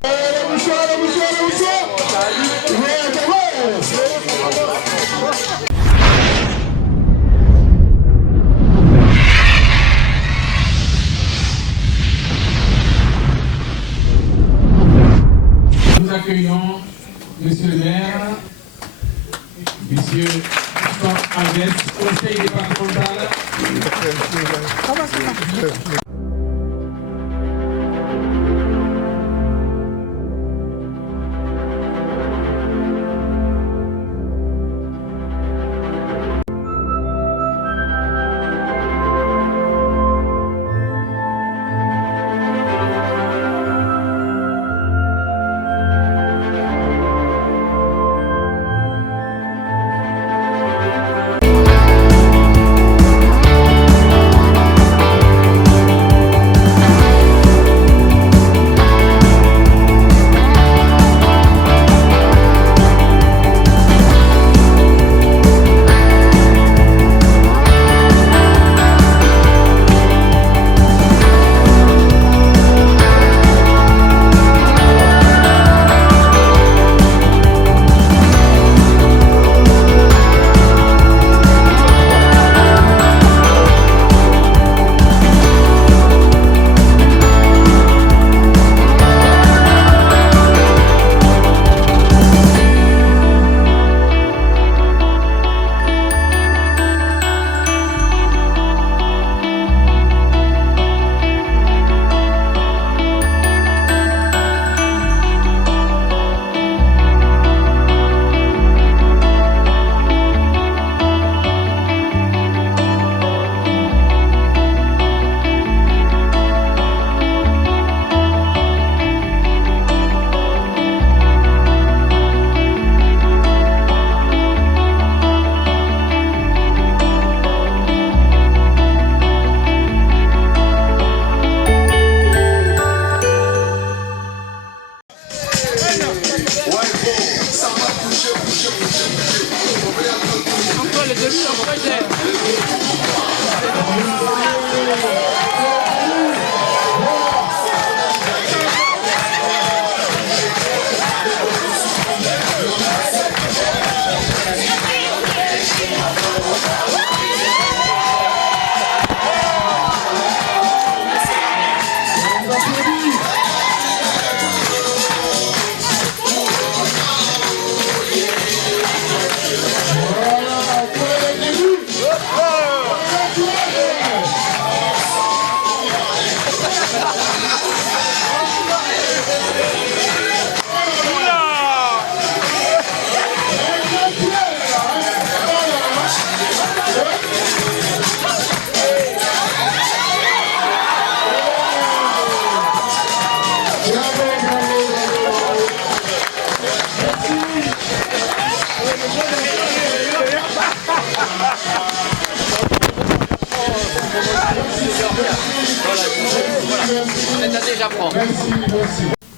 Nous accueillons Monsieur le maire, Monsieur Christophe Alves, conseil départemental.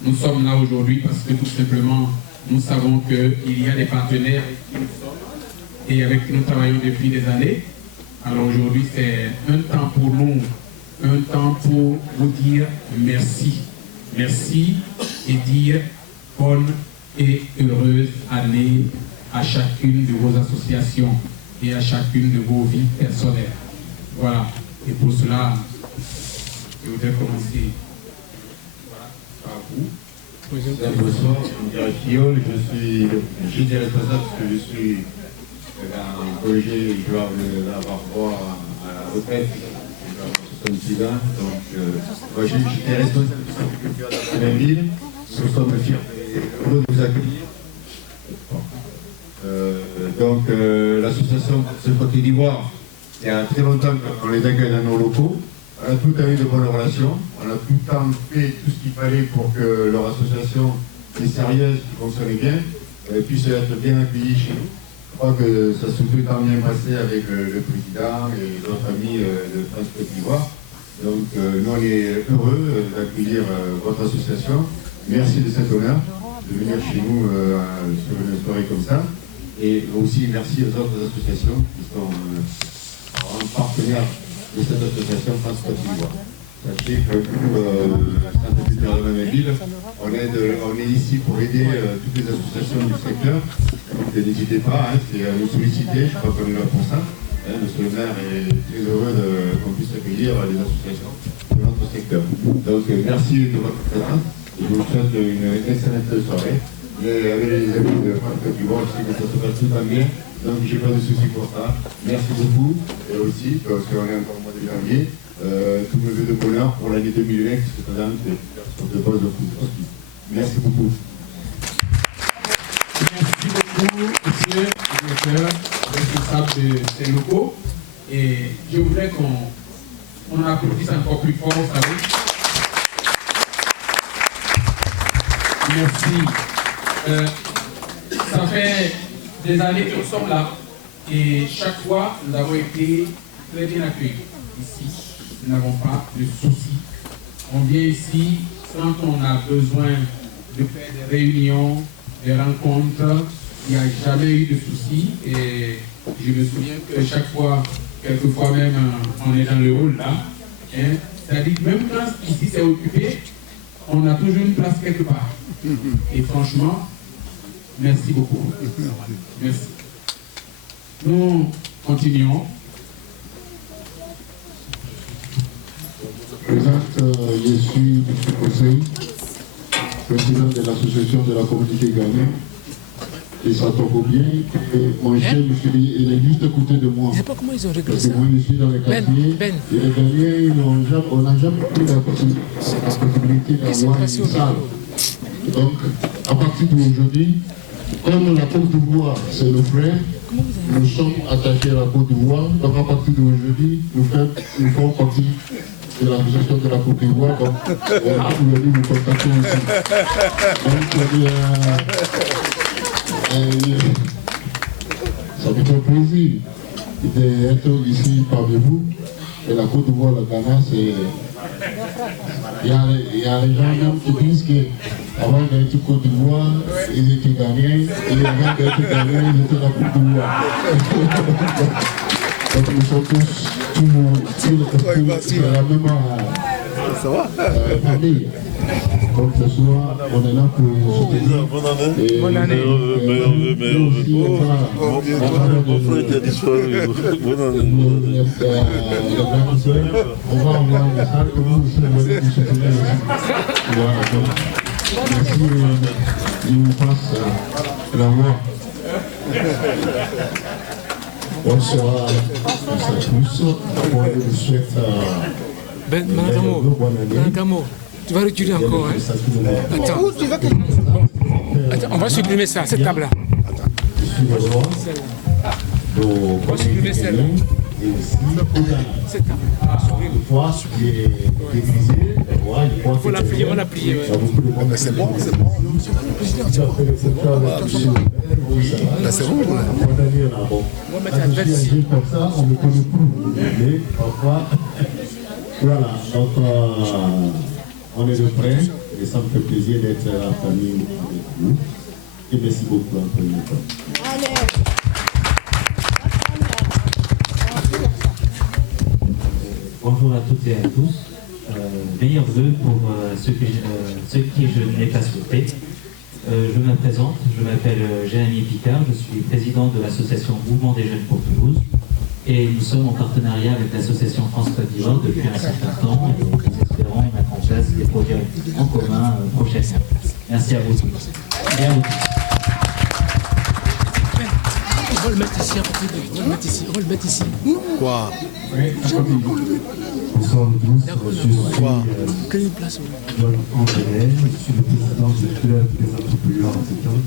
Nous sommes là aujourd'hui parce que tout simplement, nous savons qu'il y a des partenaires qui nous sont et avec qui nous travaillons depuis des années. Alors aujourd'hui, c'est un temps pour nous, un temps pour vous dire merci. Merci et dire bonne et heureuse année à chacune de vos associations et à chacune de vos vies personnelles. Voilà. Et pour cela, je voudrais commencer par vous. Bonsoir, je me dirais Fiol, je suis responsable parce que je suis un collégien qui doit avoir droit à la retraite, je dois avoir 66 ans, donc moi j'étais responsable de la même ville, nous sommes fiers et heureux de vous accueillir. Donc l'association de Côte d'Ivoire, il y a très longtemps qu'on les accueille dans nos locaux. On a tout eu de bonnes relations, on a tout le temps fait tout ce qu'il fallait pour que leur association est sérieuse, qui fonctionne bien, puisse être bien accueillie chez nous. Je crois que ça s'est tout le temps bien passé avec le président et les autres amis de France Côte d'Ivoire. Donc nous on est heureux d'accueillir votre association. Merci de cet honneur de venir chez nous sur une soirée comme ça. Et aussi merci aux autres associations qui sont partenaires de cette association France Côte d'Ivoire. Sachez que Saint-Étienne de la même ville, on est ici pour aider toutes les associations du secteur. Donc n'hésitez pas à nous solliciter, je crois qu'on est là pour ça. Monsieur le maire est très heureux qu'on puisse accueillir les associations de notre secteur. Donc merci de votre présence. Je vous souhaite une excellente soirée. Et avec les amis de France Côte d'Ivoire, je sais que ça se passe tout bien. Donc j'ai pas de soucis pour ça. Merci beaucoup. Et aussi, parce qu'on est encore au mois de janvier, tous mes vœux de bonheur pour l'année 2020 qui se présente sur de bonnes auspices. Merci beaucoup. Merci beaucoup, monsieur le directeur, responsable de ces locaux. Et je voudrais qu'on applaudisse encore plus fort, vous savez. Merci. Ça fait des années que nous sommes là et chaque fois nous avons été très bien accueillis. Ici, nous n'avons pas de soucis. On vient ici quand on a besoin de faire des réunions, des rencontres. Il n'y a jamais eu de soucis et je me souviens que chaque fois, quelquefois même, on est dans le hall là. C'est-à-dire que même quand ici c'est occupé, on a toujours une place quelque part. Et franchement, merci beaucoup. Merci. Nous continuons. Je suis M. Conseil, président de l'association de la communauté ghanéenne. Et ça tombe bien, et mon chef, il est juste à côté de moi. Je ne sais pas comment ils ont réglé Parce ça. que moi, je suis dans les quartiers, et les Ghanéens, on n'a jamais eu la possibilité d'avoir une salle. Donc, à partir d'aujourd'hui, comme la Côte d'Ivoire, c'est nos frères, nous sommes attachés à la Côte d'Ivoire. Donc, à partir d'aujourd'hui, nous faisons partie de l'association de la Côte d'Ivoire. Donc, on a aujourd'hui nous contacter aussi. Donc, ça me fait plaisir d'être ici parmi vous. Et la Côte d'Ivoire, le Ghana, c'est. Il y a les gens même qui disent qu'avant d'être Côte d'Ivoire, ils étaient Ghanéens, et avant d'être Ghanéens, ils étaient la Côte d'Ivoire. Donc nous sommes tous la même famille. Donc ce soir, on est là pour soutenir. Bonne année. Mon frère qui a disparu. Bonne année. On va envoyer un message que vous aussi venez nous soutenir aussi. Voilà, donc, merci. Je vous passe la voix. Bonsoir à tous. Moi, je vous souhaite Managamo, tu vas reculer encore. Hein? Attends, on va supprimer ça, cette table-là. Je suis le roi. On va supprimer celle-là. Et aussi, Cette table. une fois qui est déguisé, Il faut la plier, on l'a plié. Ouais. C'est bon, c'est bon. C'est bon, là. On va mettre la veste ici. Comme ça, on ne connaît plus. Mais parfois, voilà, donc on est de près et ça me fait plaisir d'être à la famille avec vous. Et merci beaucoup en premier temps. Bonjour à toutes et à tous. Meilleurs vœux pour ceux qui je n'ai pas souhaité. Je me présente, je m'appelle Jérémy Picard, je suis président de l'association Mouvement des Jeunes pour Toulouse et nous sommes en partenariat avec l'association France-Côte d'Ivoire depuis un certain temps et nous espérons mettre en place des projets en commun prochainement. Merci à vous tous. Et à vous tous. On va le mettre ici, on va le mettre ici, on va le mettre ici. Quoi? Bonsoir à tous, je suis Quelle place John André, je suis le président du club des entrepreneurs africains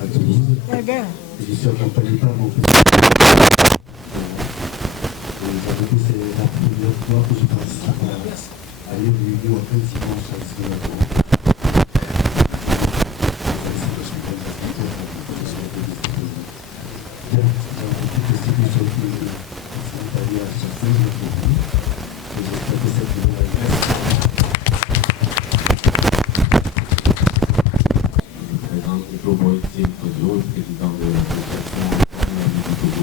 à Toulouse. Et je suis accompagné par mon petit. C'est la première fois que je participe à une réunion à dimanche. Président de l'association du Togo.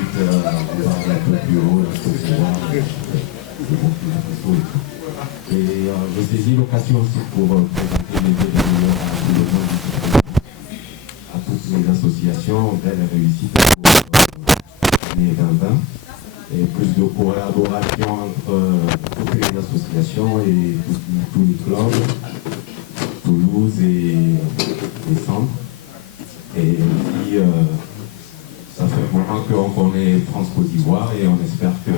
ensuite on va un peu plus haut, là, pour pouvoir et je saisis l'occasion aussi pour présenter les vœux de meilleurs à tout le monde, à toutes les associations, belle réussite pour l'année 2020 et plus de collaboration entre toutes les associations et tous les clubs, Toulouse et les centres. Et puis, ça fait un moment qu'on connaît France-Côte d'Ivoire et on espère que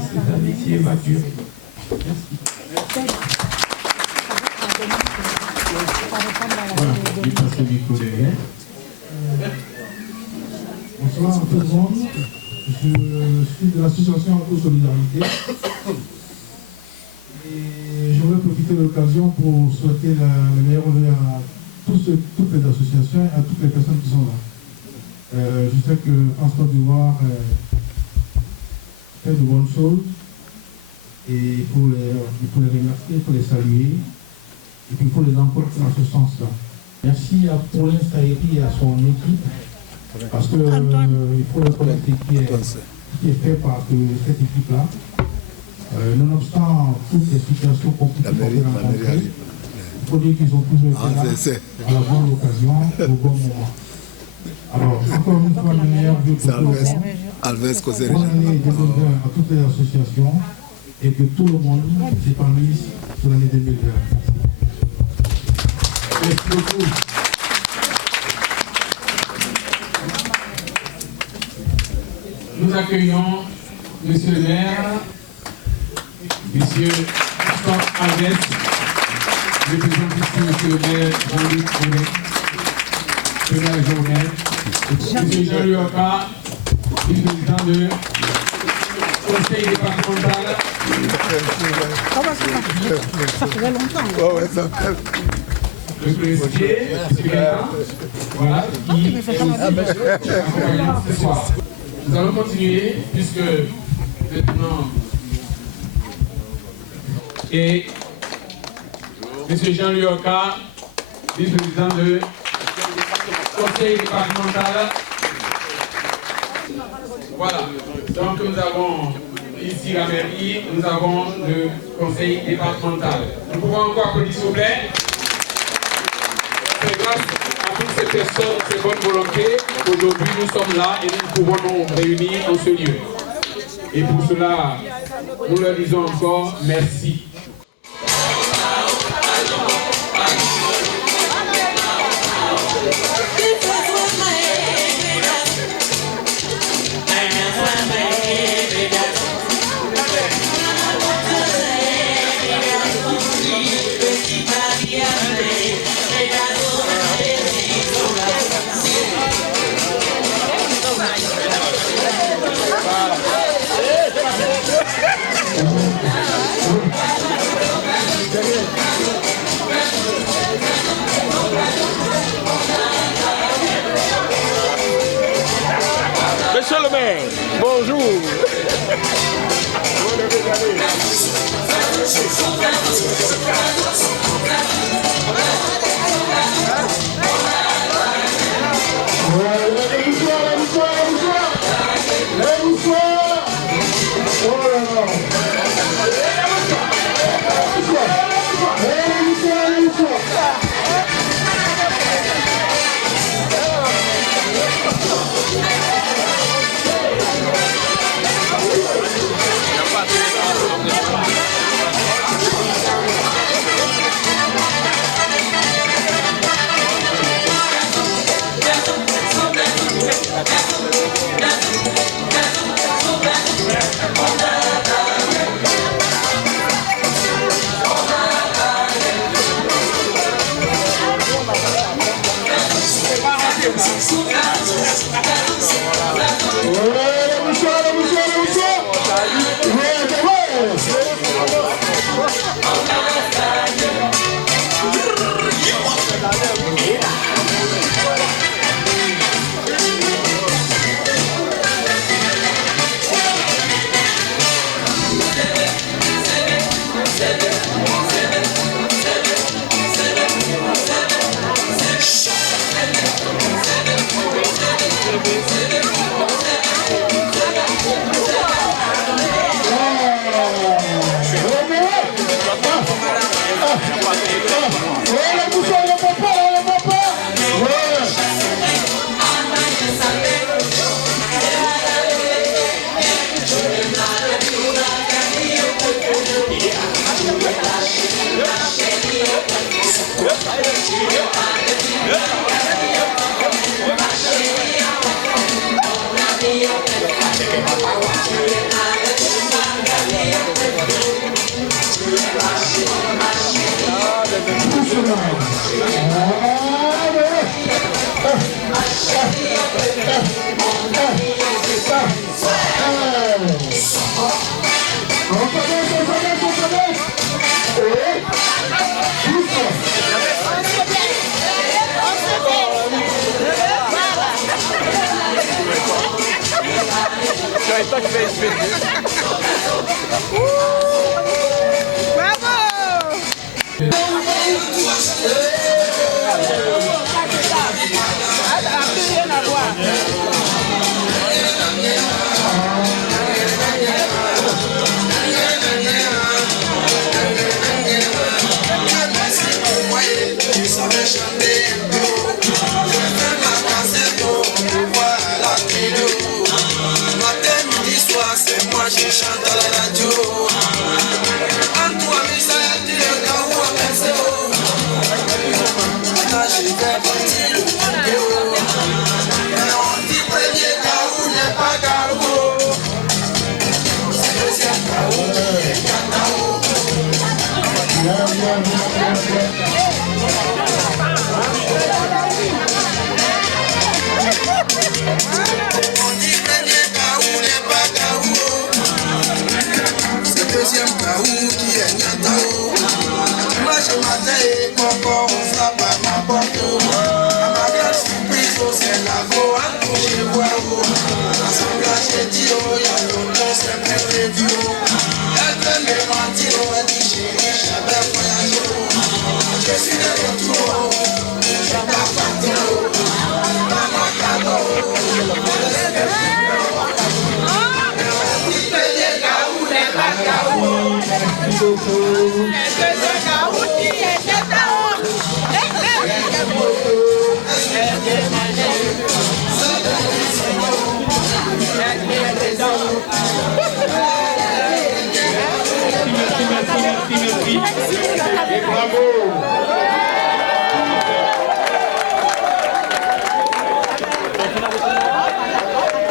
cette amitié va durer. Merci. Voilà, il passe le micro derrière. Bonsoir à tout le monde. Je suis de l'association Auto-Solidarité. Et je voudrais profiter de l'occasion pour souhaiter le meilleur honneur à toutes les associations et à toutes les personnes qui sont là. Je sais que France-Côte d'Ivoire fait de bonnes choses et il faut les remercier, il faut les saluer et puis il faut les encourager dans ce sens-là. Merci à Paulin Saïri et à son équipe parce qu'il faut reconnaître ce qui est fait par cette équipe-là. Nonobstant toutes les situations compliquées qu'on peut rencontrer, il faut dire qu'ils ont toujours été là à la bonne occasion, au bon moment. Alors, encore une fois, le meilleur vœu pour tout le monde. Bonne année 2020 à toutes les associations et que tout le monde s'épanouisse sur l'année 2020. Merci beaucoup. Nous accueillons Monsieur le maire, Monsieur Christophe Alves, le président ici, Monsieur le maire Jean-Luc Bonnet, président régional, Monsieur Jean-Louis Oka, vice-président de conseil départemental. Ça faisait longtemps. Le président, voilà, qui est aussi accompagnant ce soir. Nous allons continuer puisque maintenant et M. Jean-Louis Oka, vice-président du conseil départemental. Voilà, donc nous avons ici la mairie, nous avons le conseil départemental. Nous pouvons encore applaudir s'il vous plaît. C'est grâce à toutes ces personnes, ces bonnes volontés, qu'aujourd'hui nous sommes là et nous pouvons nous réunir en ce lieu. Et pour cela, nous leur disons encore merci. Monsieur le maire, bonjour.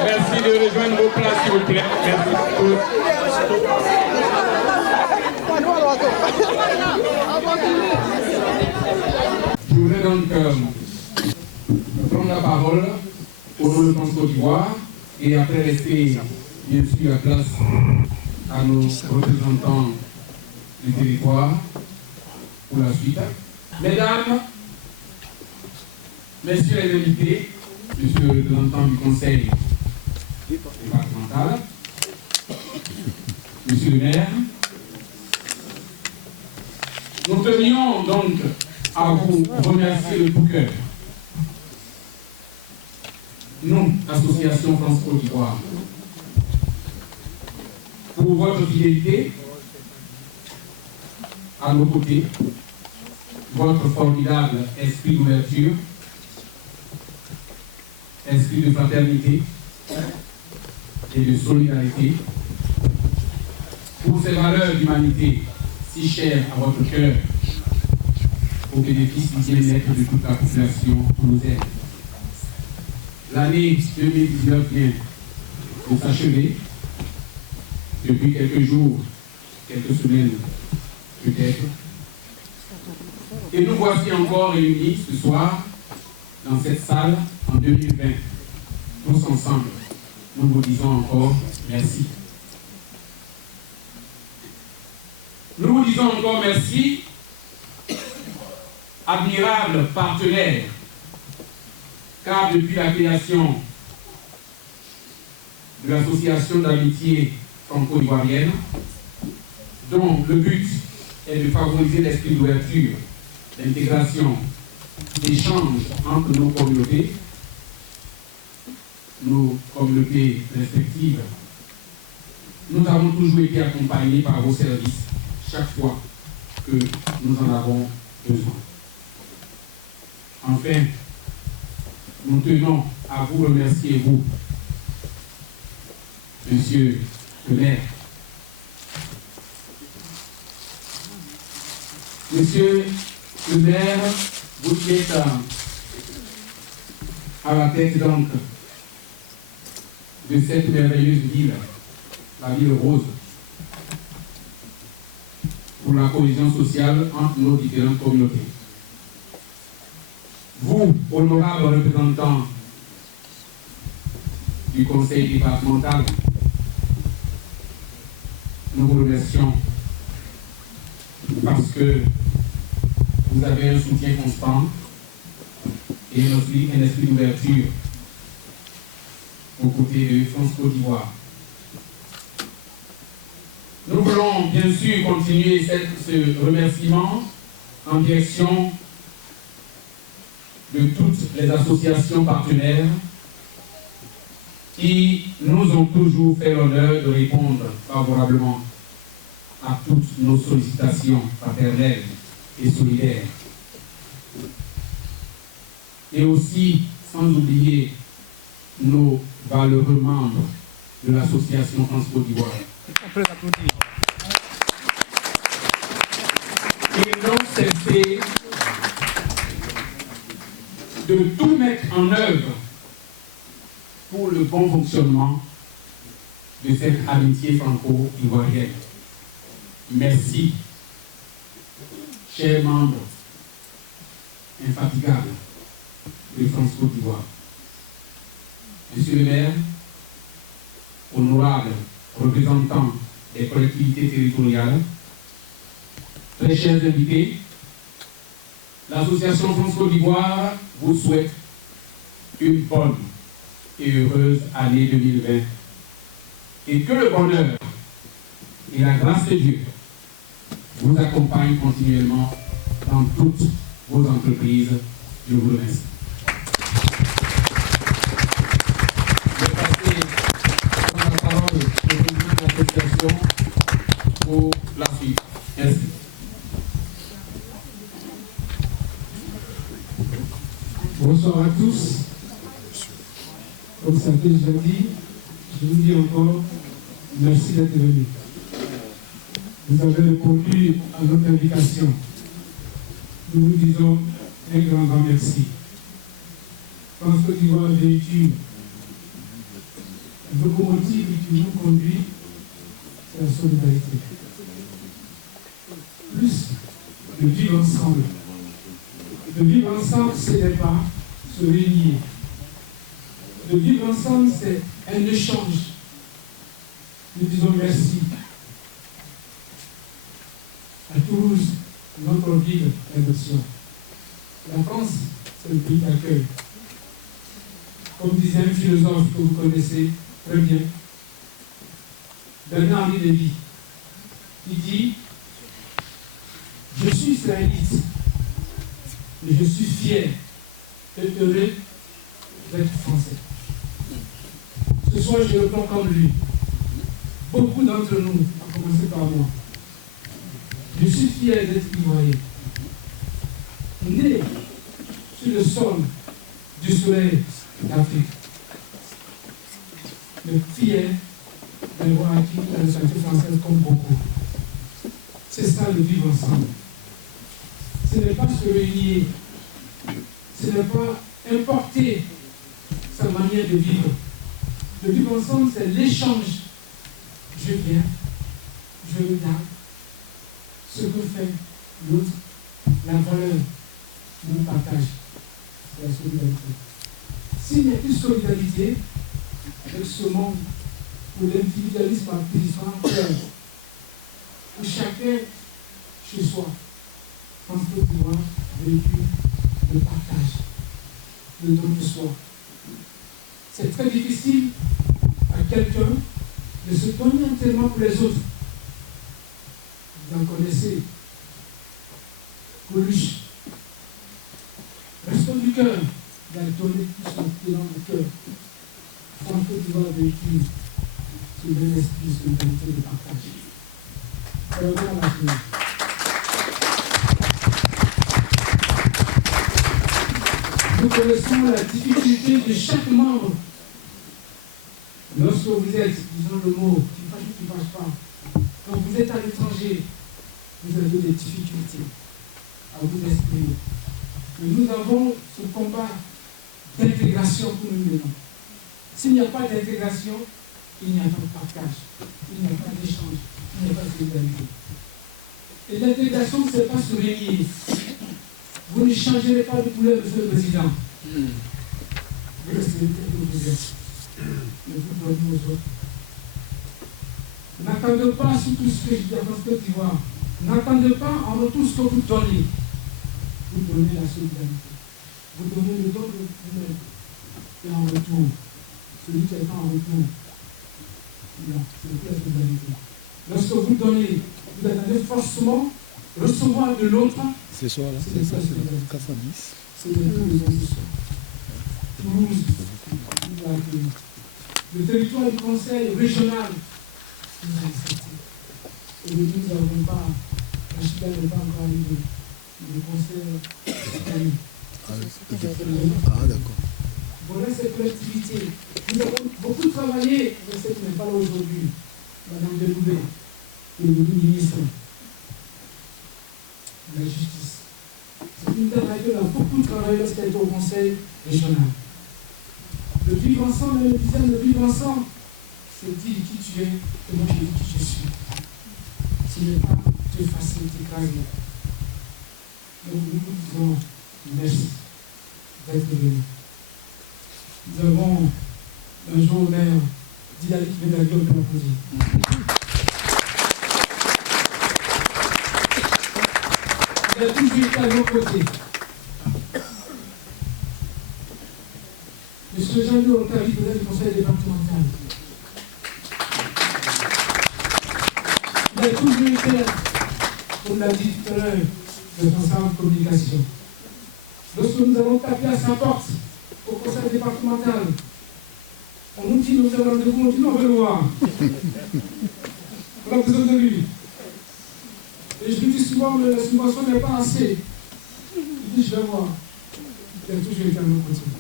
Merci de rejoindre vos places, s'il vous plaît. Merci beaucoup. Je voudrais donc prendre la parole au nom de France Côte d'Ivoire et après laisser bien sûr la place à nos représentants du territoire pour la suite. Mesdames, Messieurs les invités, Monsieur le représentant du Conseil départemental, Monsieur le maire, nous tenions donc à vous remercier de tout cœur. Nous, Association France Côte d'Ivoire, pour votre fidélité à nos côtés, votre formidable esprit d'ouverture, esprit de fraternité et de solidarité, pour ces valeurs d'humanité si chères à votre cœur, au bénéfice du bien-être de toute la population toulousaine. L'année 2019 vient de s'achever. Depuis quelques jours, quelques semaines peut-être. Et nous voici encore réunis ce soir dans cette salle en 2020. Tous ensemble, nous vous disons encore merci. Nous vous disons encore merci, admirable partenaire, car depuis la création de l'association d'amitié franco-ivoirienne, dont le but est de favoriser l'esprit d'ouverture, d'intégration, d'échange entre nos communautés respectives, nous avons toujours été accompagnés par vos services chaque fois que nous en avons besoin. Enfin, nous tenons à vous remercier, vous, Monsieur le maire. Monsieur le maire, vous qui êtes à la tête donc de cette merveilleuse ville, la ville rose, pour la cohésion sociale entre nos différentes communautés. Vous, honorables représentants du conseil départemental, nous vous remercions parce que vous avez un soutien constant et un esprit d'ouverture aux côtés de France Côte d'Ivoire. Nous voulons bien sûr continuer ce remerciement en direction de toutes les associations partenaires qui nous ont toujours fait l'honneur de répondre favorablement à toutes nos sollicitations fraternelles et solidaires. Et aussi, sans oublier nos valeureux membres de l'association France Côte d'Ivoire. On peut l'applaudir. Ils n'ont cessé de tout mettre en œuvre pour le bon fonctionnement de cette amitié franco-ivoirienne. Merci, chers membres infatigables de France Côte d'Ivoire. Monsieur le maire, honorables représentants des collectivités territoriales, très chers invités, l'association France Côte d'Ivoire vous souhaite une bonne et heureuse année 2020 et que le bonheur et la grâce de Dieu vous accompagnent continuellement dans toutes vos entreprises. Je vous remercie. Je vais passer la parole au président de l'association pour la suite. Merci. Bonsoir à tous. Comme ça a été déjà dit, je vous dis encore merci d'être venus. Vous avez répondu à notre invitation. Nous vous disons un grand merci. France Côte d'Ivoire véhicule la locomotive qui nous conduit, c'est la solidarité. Plus de vivre ensemble. De vivre ensemble, ce n'est pas se réunir. De vivre ensemble, c'est un échange. Nous disons merci. À Toulouse, notre ville d'adoption. La France, c'est le pays d'accueil. Comme disait un philosophe que vous connaissez très bien, Bernard-Henri Lévy, il dit « Je suis israélite, mais je suis fier et heureux d'être français. » Ce soir, je le prends comme lui. Beaucoup d'entre nous, à commencer par moi, je suis fier d'être ivoirien. Né sur le sol du soleil d'Afrique. Mais fier d'avoir acquis la nationalité française comme beaucoup. C'est ça le vivre ensemble. Ce n'est pas se réunir. Ce n'est pas importer sa manière de vivre. Le vivre ensemble, c'est l'échange. Je viens, je regarde ce que fait l'autre, la valeur de nos partages. C'est la solidarité. S'il n'y a plus de solidarité avec ce monde où l'individualisme a pris différents cœurs, où chacun chez soi pense le pouvoir véhicule le partage, le don de soi. C'est très difficile à quelqu'un de se donner entièrement pour les autres. Vous en connaissez. Coluche. Restons du cœur. Il a donné tout son pied dans le cœur. France Côte d'Ivoire véhicule ce même esprit de solidarité de partage. Prenons la journée. Nous connaissons la difficulté de chaque membre. Lorsque vous êtes, disons le mot, qui fâche ou qui ne fâche pas, quand vous êtes à l'étranger, vous avez des difficultés à vous exprimer. Mais nous avons ce combat d'intégration que nous menons. S'il n'y a pas d'intégration, il n'y a pas de partage, il n'y a pas d'échange, il n'y a pas de solidarité. Et l'intégration, ce n'est pas se réunir. Vous ne changerez pas de couleur, monsieur le Président. Vous restez le président. Mais vous donnez aux autres. N'attendez pas sur tout ce que je dis à votre Côte d'Ivoire. N'attendez pas en retour ce que vous donnez. Vous donnez la solidarité. Vous donnez le don de vous-même. Et en retour, celui qui est en retour, c'est la solidarité. Lorsque vous donnez, vous attendez forcément recevoir de l'autre. Ce soir, là, c'est ça, c'est de tous les ambitions. Toulouse, le territoire du conseil régional nous a accepté. Et nous n'avons pas, la Chita n'est pas encore arrivé, le conseil d'accord. Voilà cette collectivité. Nous avons beaucoup travaillé, je sais qu'il n'est pas là aujourd'hui, Madame Deloubé, qui est le ministre de la Justice. C'est une dame avec qui on a beaucoup travaillé lorsqu'elle était au conseil régional. Le vivre ensemble, elle me disait, le vivre ensemble, c'est dire qui tu es, et moi je dis qui je suis. Ce n'est pas te faciliter t'écraser. Donc nous vous disons merci d'être venus. Nous avons un jour maire Didalik Medagio de l'applaudir. Il a toujours été à nos côtés. Monsieur Jean-Louis Octavie, président du conseil départemental. Il a toujours été, comme l'a dit tout à l'heure, responsable de communication. Lorsque nous avons tapé à sa porte au conseil départemental, on nous dit, nous avons rendez-vous, on dit, non, on veut le voir. On a besoin de lui. Et je lui dis souvent, mais la subvention n'est pas assez. Il dit, je vais voir. Il a toujours été à nos côtés.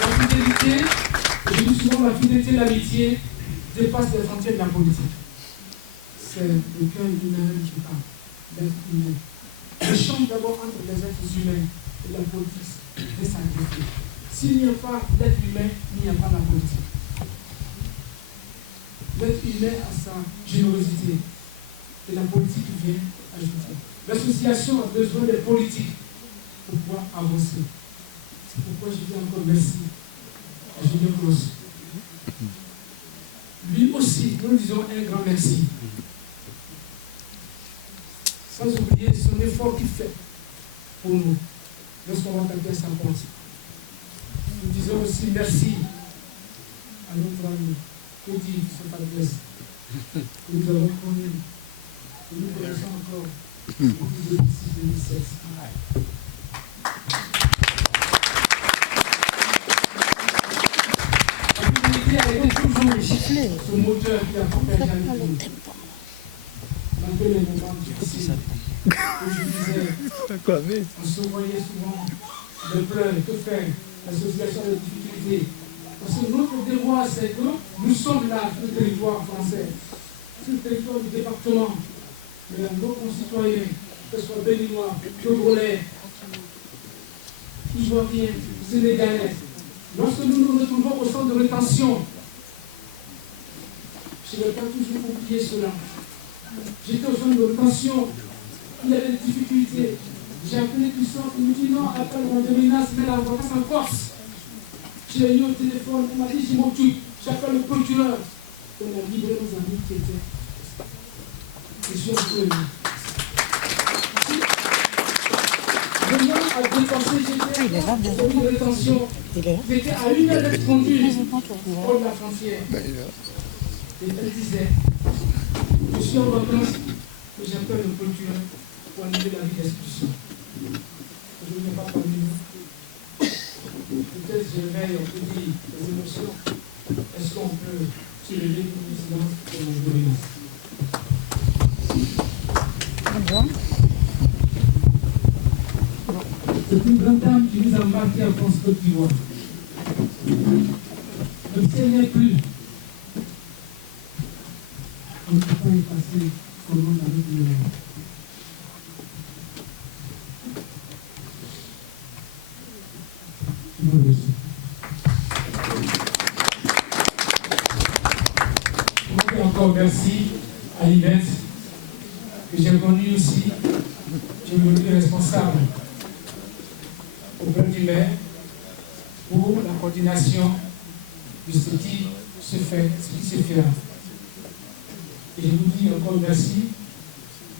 La fidélité, je dis souvent, la fidélité et l'amitié dépassent les frontières de la politique. C'est le cœur humain qui parle, l'être humain. L'échange d'abord entre les êtres humains et la politique est sacrifié. S'il n'y a pas l'être humain, il n'y a pas la politique. L'être humain a sa générosité et la politique vient ajouter. L'association a besoin des politiques pour pouvoir avancer. C'est pourquoi je dis encore merci à Julien Clos. Lui aussi, nous disons un grand merci. Sans oublier son effort qu'il fait pour nous lorsqu'on va taper sa porte. Nous disons aussi merci à notre ami Cody de son adresse que nous avons connu, que nous connaissons encore depuis 2006-2007. La fidélité a été toujours ce moteur qui a porté à Jeanne. Malgré les moments difficiles, où je disais, on se voyait souvent de pleurs, que faire, l'association de difficultés. Parce que notre devoir, c'est que nous sommes là sur le territoire français, sur le territoire du département, mais nos concitoyens, que ce soit béninois, togolais, ivoiriens, sénégalais, lorsque nous nous retrouvons au centre de rétention, je ne vais pas toujours oublier cela. J'étais au centre de rétention, il y avait des difficultés. J'ai appelé Christophe, il me dit non, appelle mon menace, mais la vacances en Corse. J'ai eu au téléphone, il m'a dit, je m'occupe, j'appelle le procureur. On a libéré nos amis qui étaient. Je suis un peu. Le moment a dépassé, j'étais en centre de rétention. J'étais à 1 heure d'être conduit hors de la frontière. Et elle disait, je suis en vacances, que j'appelle le procureur pour annuler la vie d'expulsion. Je ne vais pas parler de nous. Peut-être je réveille, on peut dire, les émotions. Est-ce qu'on peut se lever une silence pour nous donner? C'est une grande dame qui nous a embarqués en France Côte d'Ivoire. Le ciel n'est plus. On ne peut pas effacer son nom dans notre mémoire. vous remercie. Je vous dis encore merci à Yvette, que j'ai connu aussi. Je me dis responsable auprès du maire pour la coordination de ce qui se fait, ce qui se fait. Et je vous dis encore merci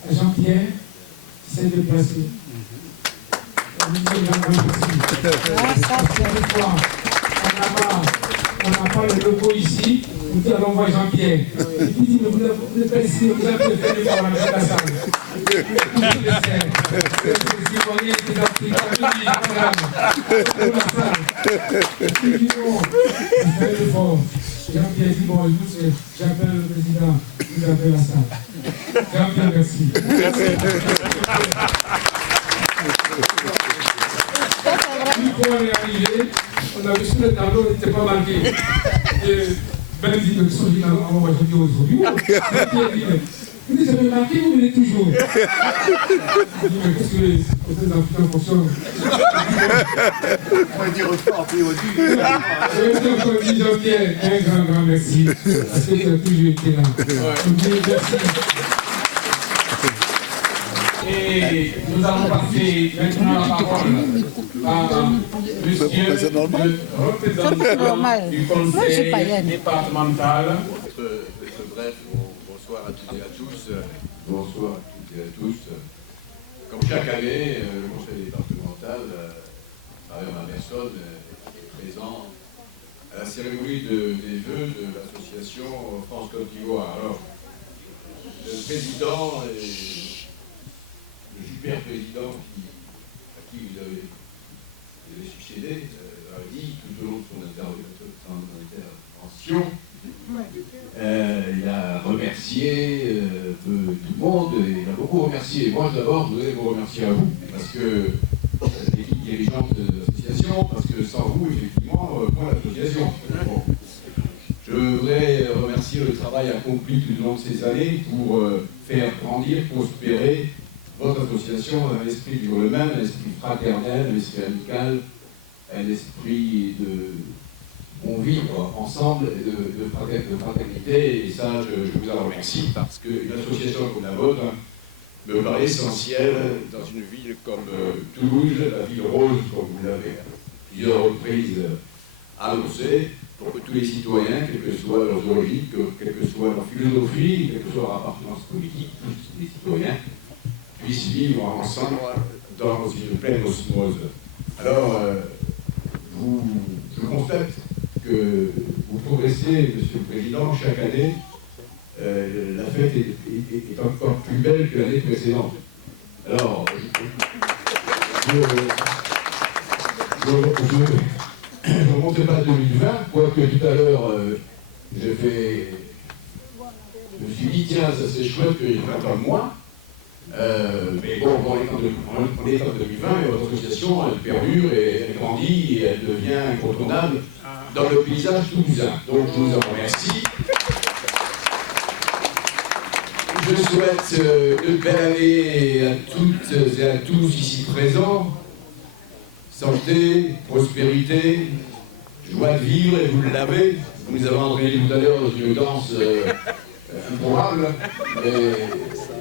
à Jean-Pierre qui s'est déplacé. On n'a pas le logo ici, nous dit allons voir Jean-Pierre. Et puis il dit, vous n'êtes pas ici, vous avez fait le voir dans la salle. Jean-Pierre dit, bon, écoute, j'appelle le président, vous avez la salle. Jean-Pierre, merci. Une fois on est arrivé, on a vu sur le tableau, on n'était pas marqué. Et Ben dit, mais son général, on va jouer aujourd'hui. Il dit, j'avais marqué, vous venez toujours. Je dis, mais qu'est-ce que les Africains fonctionnent? On va dire fort, puis au début. Je dis, Jean-Pierre, un grand merci. Parce que tu as toujours été là. Merci. Et nous allons passer maintenant la parole à monsieur le représentant du conseil départemental. Bref, bonsoir à toutes et à tous. Bonsoir à toutes et à tous. Comme chaque année, le conseil départemental, à travers ma personne, est présent à la cérémonie des vœux de l'association France-Côte d'Ivoire. Alors, le président et le super président à qui vous avez succédé a dit tout au long de son intervention, il a remercié tout le monde, et il a beaucoup remercié. Moi d'abord, je voudrais vous remercier à vous, parce que l'équipe dirigeante de l'association, parce que sans vous, effectivement, moi l'association. Bon. Je voudrais remercier le travail accompli tout au long de ces années pour faire grandir, prospérer votre association a un esprit toujours le même, un esprit fraternel, un esprit amical, un esprit de bon vivre ensemble, de fraternité, et ça, je vous en remercie, parce qu'une association comme la vôtre me paraît essentielle dans une ville comme Toulouse, la ville rose, comme vous l'avez à plusieurs reprises annoncé, pour que tous les citoyens, quelles que soient leurs origines, quelle que soit leur philosophie, quelle que soit leur appartenance politique, tous les citoyens puissent vivre ensemble dans une pleine osmose. Alors, je constate que vous progressez, Monsieur le Président, chaque année. La fête est encore plus belle que l'année précédente. Alors, je ne remonte pas à 2020, quoique tout à l'heure, je me suis dit, tiens, ça c'est chouette qu'il y ait 20 ans de moins. Mais bon, on est en 2020 et votre association, elle perdure et elle grandit et elle devient incontournable dans le paysage toulousain. Donc je vous en remercie. Je souhaite une belle année à toutes et à tous ici présents. Santé, prospérité, joie de vivre, et vous l'avez. Vous nous avez entraîné tout à l'heure dans une danse improbable.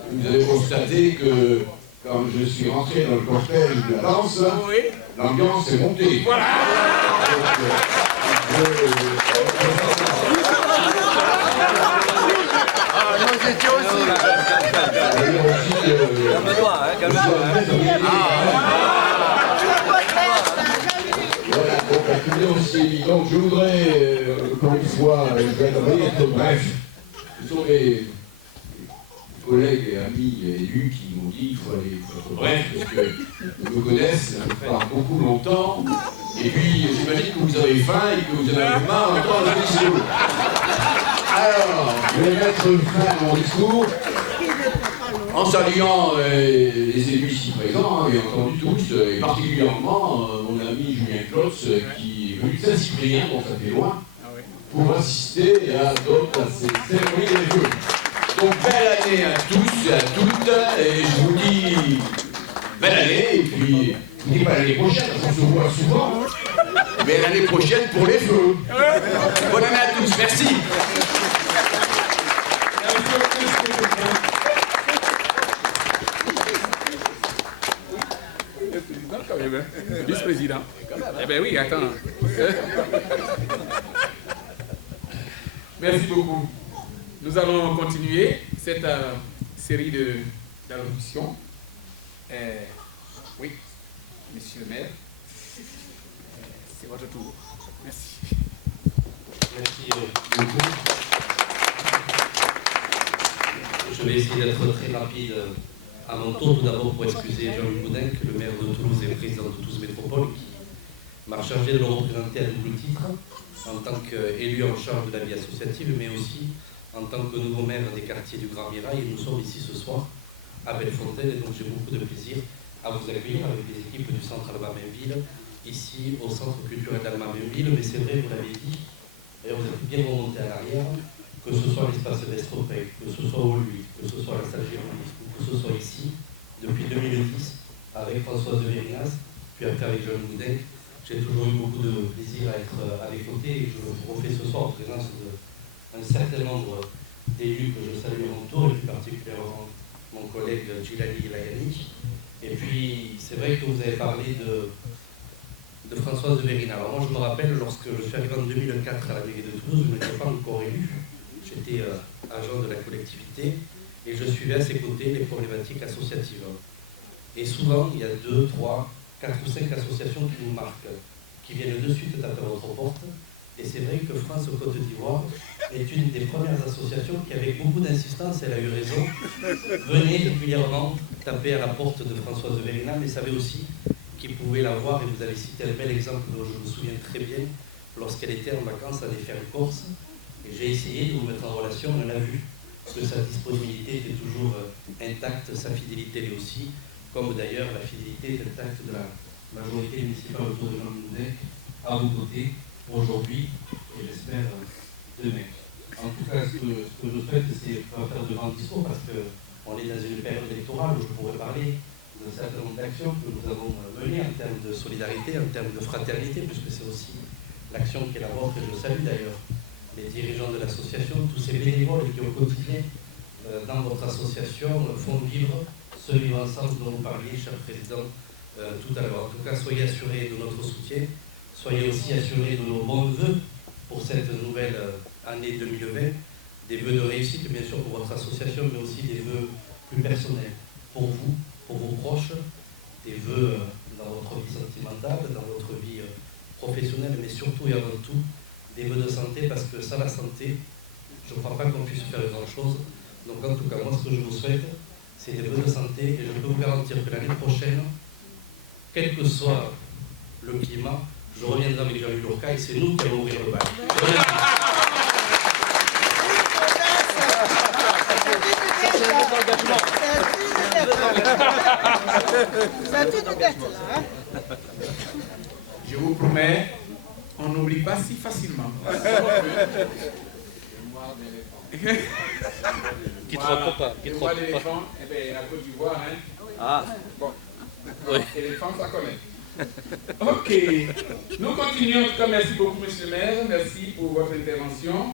Vous avez constaté que quand je suis rentré dans le cortège de la danse, l'ambiance est montée. Voilà. Nous étions aussi. Calme-toi, calme-toi. Donc je voudrais, encore une fois, être bref. Ce sont mes collègues et amis élus qui m'ont dit qu'il faut aller être bref, parce qu'ils me connaissent par beaucoup longtemps, et puis j'imagine que vous avez faim et que vous en avez marre d'entendre le discours. Alors, je vais mettre fin à mon discours en saluant les élus ici présents, bien entendu tous, et particulièrement mon ami Julien Klotz, qui est venu de Saint-Cyprien, bon ça fait loin, pour assister à ces cérémonies des vœux. Donc belle année à tous et à toutes, et je vous dis belle année, et puis je vous dis pas l'année prochaine, parce qu'on se voit souvent. mais l'année prochaine pour les feux. Bonne année à tous, merci. Vice-président. Eh bien oui, attends. Merci beaucoup. Nous allons continuer cette série d'allocutions. Oui, monsieur le maire, c'est votre tour. Merci. Merci beaucoup. Je vais essayer d'être très rapide à mon tour. Tout d'abord pour excuser Jean-Louis Boudin, le maire de Toulouse et le président de Toulouse Métropole, qui m'a chargé de le représenter à double titre, en tant qu'élu en charge de la vie associative, mais aussi en tant que nouveau maire des quartiers du Grand Mirail. Et nous sommes ici ce soir à Bellefontaine, et donc j'ai beaucoup de plaisir à vous accueillir avec les équipes du centre Alma-Mainville, ici au centre culturel d'Alma-Mainville. Mais c'est vrai, vous l'avez dit, et vous êtes bien remonté à l'arrière, que ce soit l'espace d'Estropec, que ce soit au Lui, que ce soit la salle Géronis, ou que ce soit ici, depuis 2010, avec Françoise de Vérinas, puis après avec Jean Boudin, j'ai toujours eu beaucoup de plaisir à être à vos côtés, et je le refais ce soir en présence d'un certain nombre d'élus que je salue à mon tour, et plus particulièrement mon collègue Djilali Layani. Et puis, c'est vrai que vous avez parlé de Françoise de Vérina. Alors moi, je me rappelle, lorsque je suis arrivé en 2004 à la mairie de Toulouse, je n'étais pas encore élu. J'étais agent de la collectivité et je suivais à ses côtés les problématiques associatives. Et souvent, il y a 2, 3, 4 ou 5 associations qui nous marquent, qui viennent de suite taper à votre porte. Et c'est vrai que France Côte d'Ivoire est une des premières associations qui, avec beaucoup d'insistance, elle a eu raison, venait régulièrement taper à la porte de Françoise de Vérina, mais savait aussi qu'il pouvait la voir. Et vous avez cité un bel exemple dont je me souviens très bien, lorsqu'elle était en vacances à Néfert-Corse. Et j'ai essayé de vous mettre en relation. On a vu que sa disponibilité était toujours intacte, sa fidélité elle aussi, comme d'ailleurs la fidélité est intacte de la majorité municipale autour de Jean Boudin, à vos côtés, aujourd'hui, et j'espère demain. En tout cas, ce que je souhaite, c'est pas faire de grands discours, parce qu'on est dans une période électorale où je pourrais parler d'un certain nombre d'actions que nous avons menées en termes de solidarité, en termes de fraternité, puisque c'est aussi l'action qui est la vôtre, et je salue d'ailleurs les dirigeants de l'association, tous ces bénévoles qui au quotidien, dans votre association, font vivre ce vivre ensemble dont vous parliez, cher président, tout à l'heure. En tout cas, soyez assurés de notre soutien, soyez aussi assurés de nos bons vœux pour cette nouvelle année 2020, des vœux de réussite, bien sûr, pour votre association, mais aussi des vœux plus personnels pour vous, pour vos proches, des vœux dans votre vie sentimentale, dans votre vie professionnelle, mais surtout et avant tout, des vœux de santé, parce que sans la santé, je ne crois pas qu'on puisse faire grand-chose. Donc en tout cas, moi, ce que je vous souhaite, c'est des vœux de santé, et je peux vous garantir que l'année prochaine, quel que soit le climat, je reviendrai avec Jean-Louis Lourca, et c'est nous qui allons ouvrir le bal. Je vous promets, on n'oublie pas si facilement. Qui ne trompe pas. Qui trompe l'éléphant, eh bien, la Côte d'Ivoire, hein. Ah. Bon. Oui. L'éléphant, ça connaît. Ok. Nous continuons. En tout cas, merci beaucoup, monsieur le maire. Merci pour votre intervention.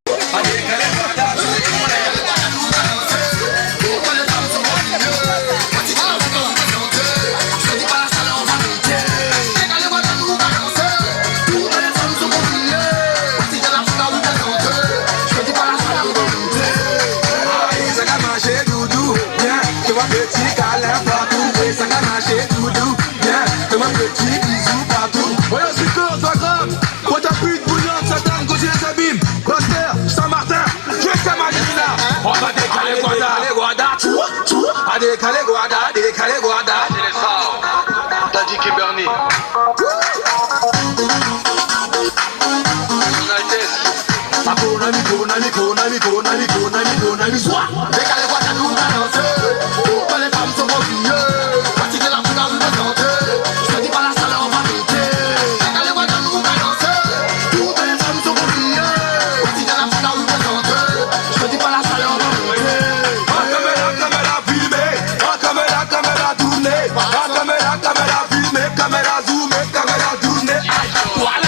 Voilà.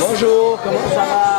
Bonjour, comment ça va?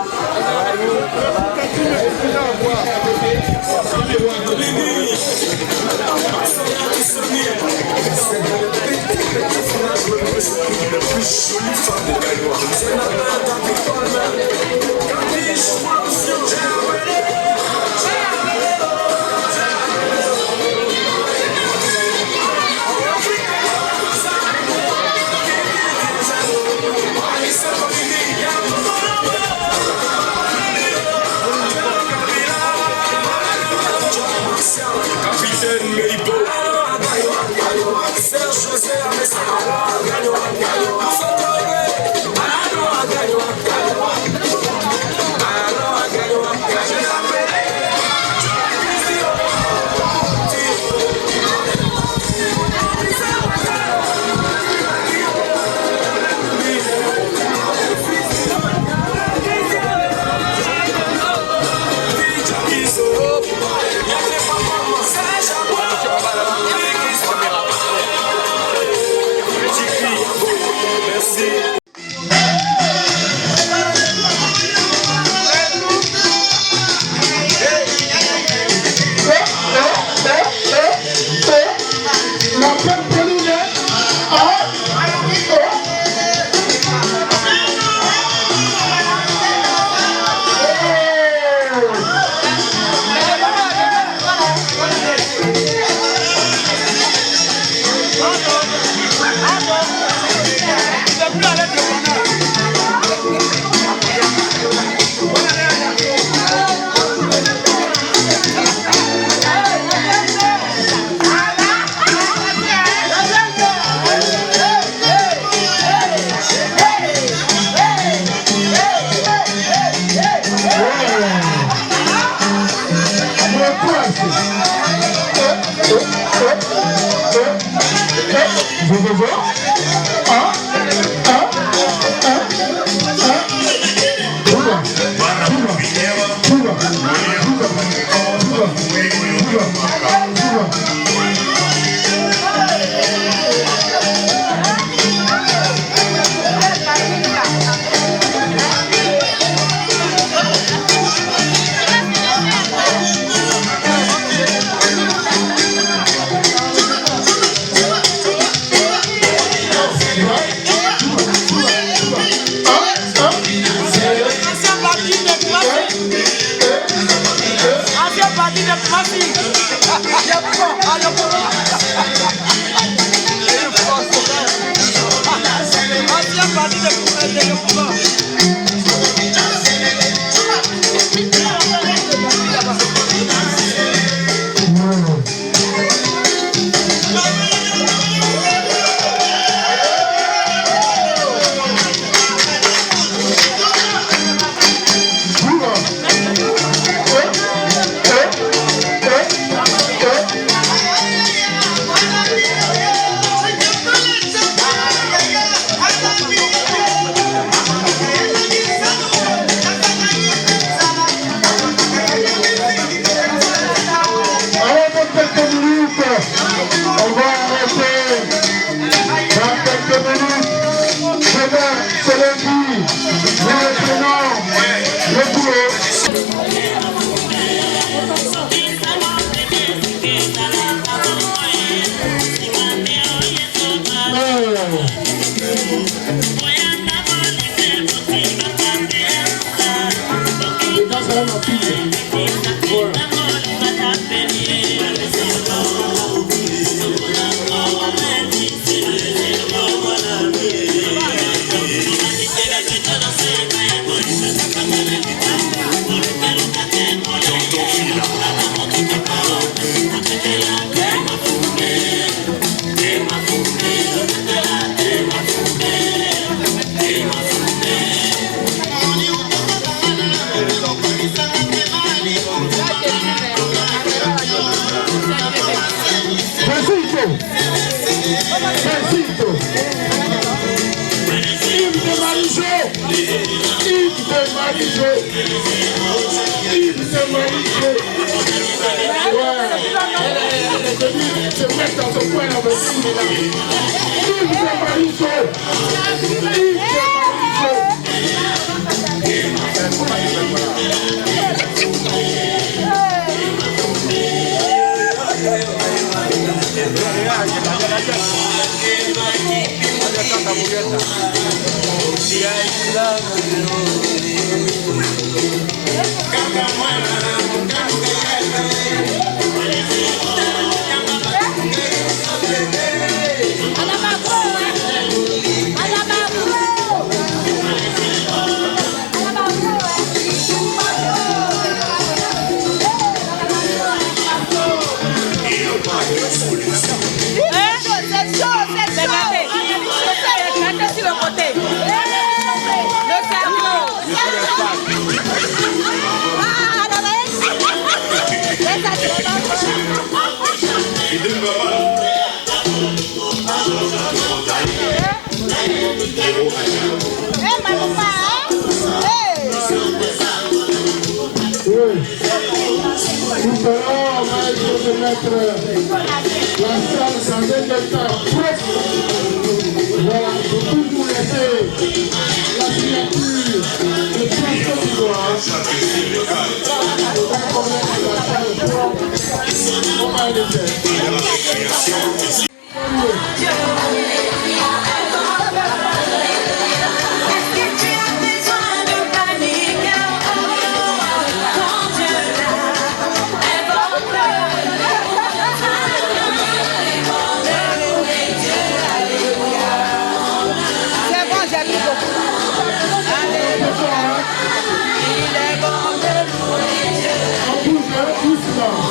Doucement.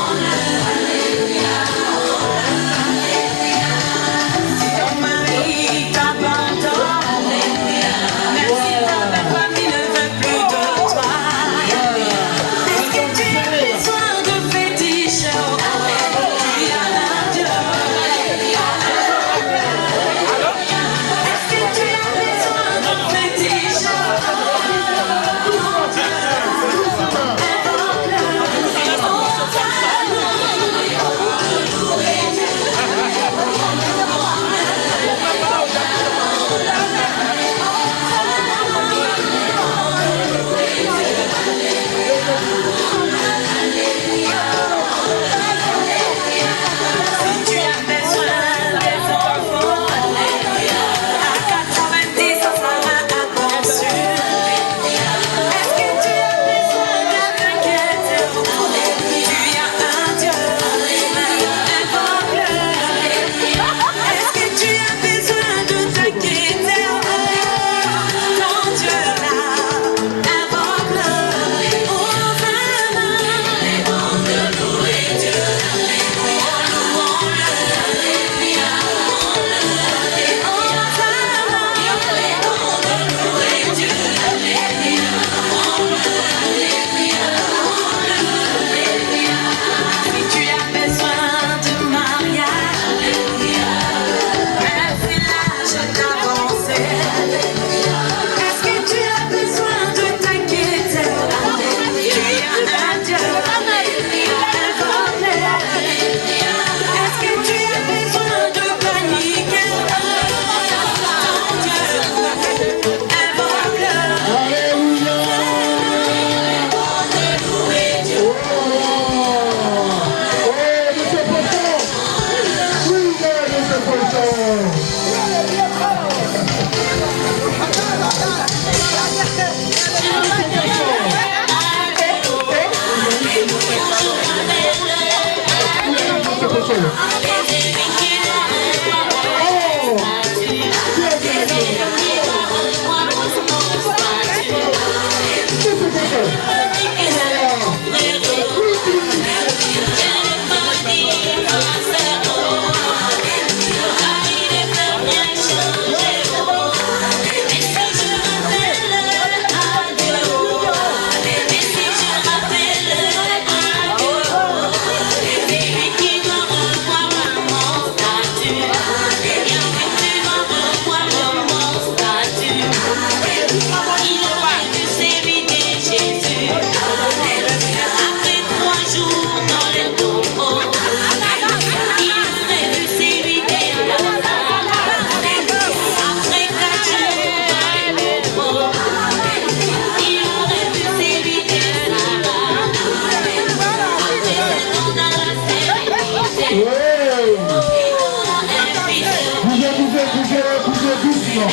Bon,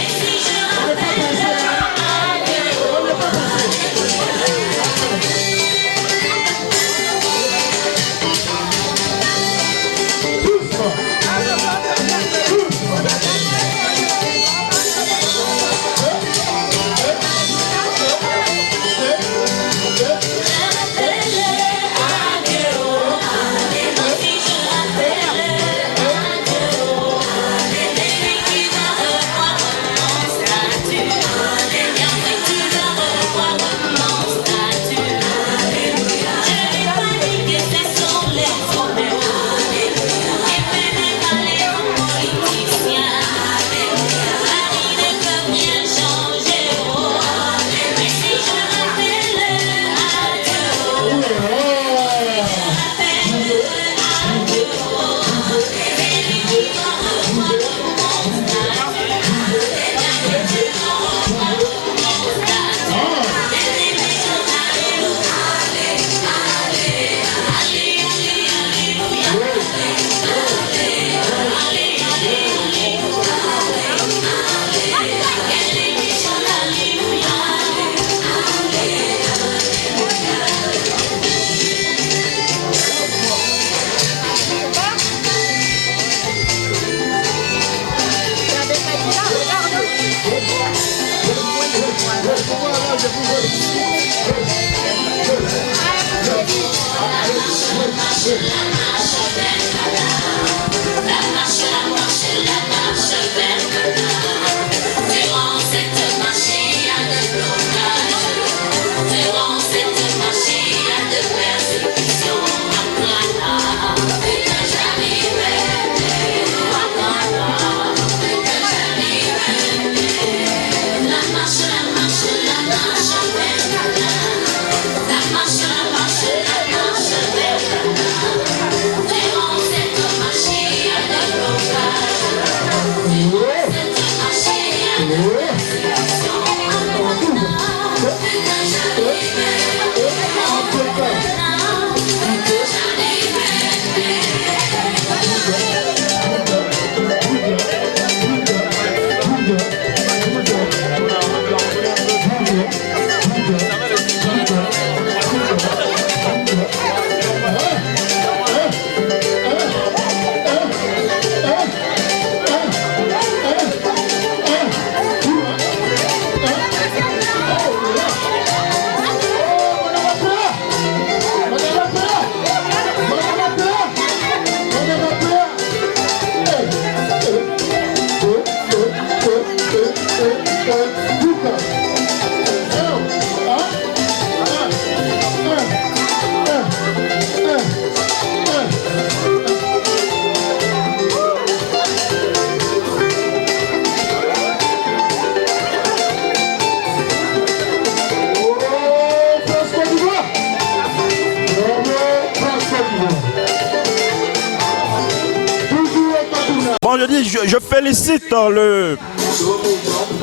je félicite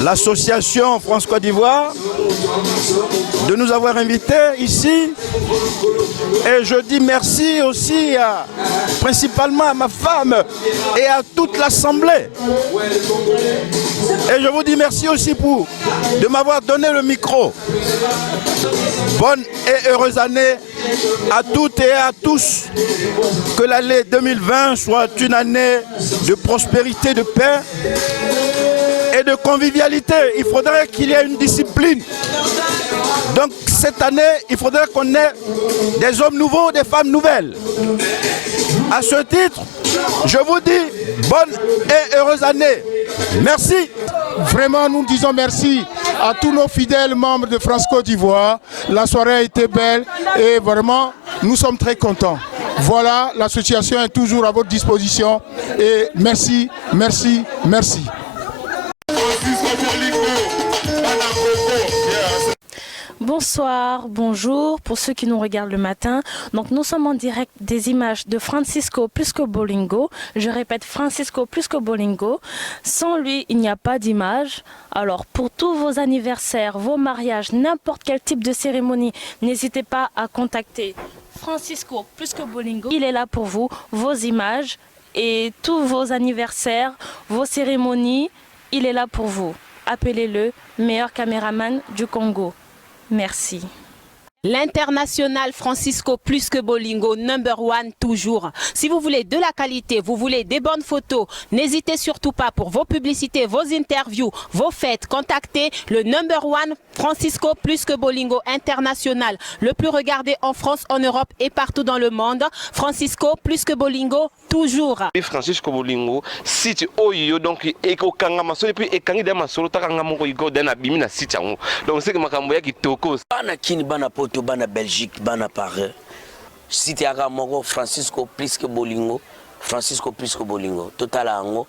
l'association France-Côte d'Ivoire de nous avoir invités ici. Et je dis merci aussi principalement à ma femme et à toute l'Assemblée. Et je vous dis merci aussi de m'avoir donné le micro. Bonne et heureuse année à toutes et à tous. Que l'année 2020 soit une année de prospérité, de paix et de convivialité. Il faudrait qu'il y ait une discipline. Donc cette année, il faudrait qu'on ait des hommes nouveaux, des femmes nouvelles. À ce titre, je vous dis bonne et heureuse année. Merci. Vraiment, nous disons merci à tous nos fidèles membres de France-Côte d'Ivoire. La soirée a été belle et vraiment, nous sommes très contents. Voilà, l'association est toujours à votre disposition et merci, merci, merci. Bonsoir, bonjour pour ceux qui nous regardent le matin. Donc nous sommes en direct des images de Francisco Plusco Bolingo. Je répète, Francisco Plusco Bolingo. Sans lui, il n'y a pas d'image. Alors pour tous vos anniversaires, vos mariages, n'importe quel type de cérémonie, n'hésitez pas à contacter Francisco Plusco Bolingo. Il est là pour vous, vos images et tous vos anniversaires, vos cérémonies. il est là pour vous. Appelez-le, meilleur caméraman du Congo. Merci. L'international Francisco plus que Bolingo, #1 toujours. Si vous voulez de la qualité, vous voulez des bonnes photos, n'hésitez surtout pas pour vos publicités, vos interviews, vos fêtes. Contactez le #1 Francisco plus que Bolingo international. Le plus regardé en France, en Europe et partout dans le monde. Francisco plus que Bolingo toujours. Francisco Bolingo, site oyo donc eko kanga masolo puis ekangi de masolo takanga moko igo dena bimina site yango. Donc c'est que makambo ya kitoko. Bana kini bana poto bana Belgique bana Paris. Site ya moko Francisco plus que Bolingo, Francisco plus que Bolingo. Total ango.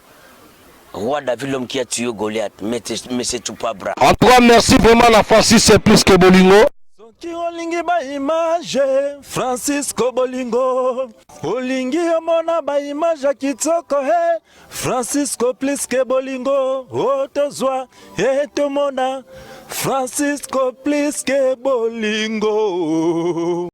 Roi David l'homme qui a tué Goliath, mais c'est tout pas bras. En tout cas, merci vraiment la Francis plus que Bolingo. Soki olingi ba image Francisco Bolingo, olingi omona ba image kitoko he Francisco plus que Bolingo, otozwa etomona Francisco plus que Bolingo.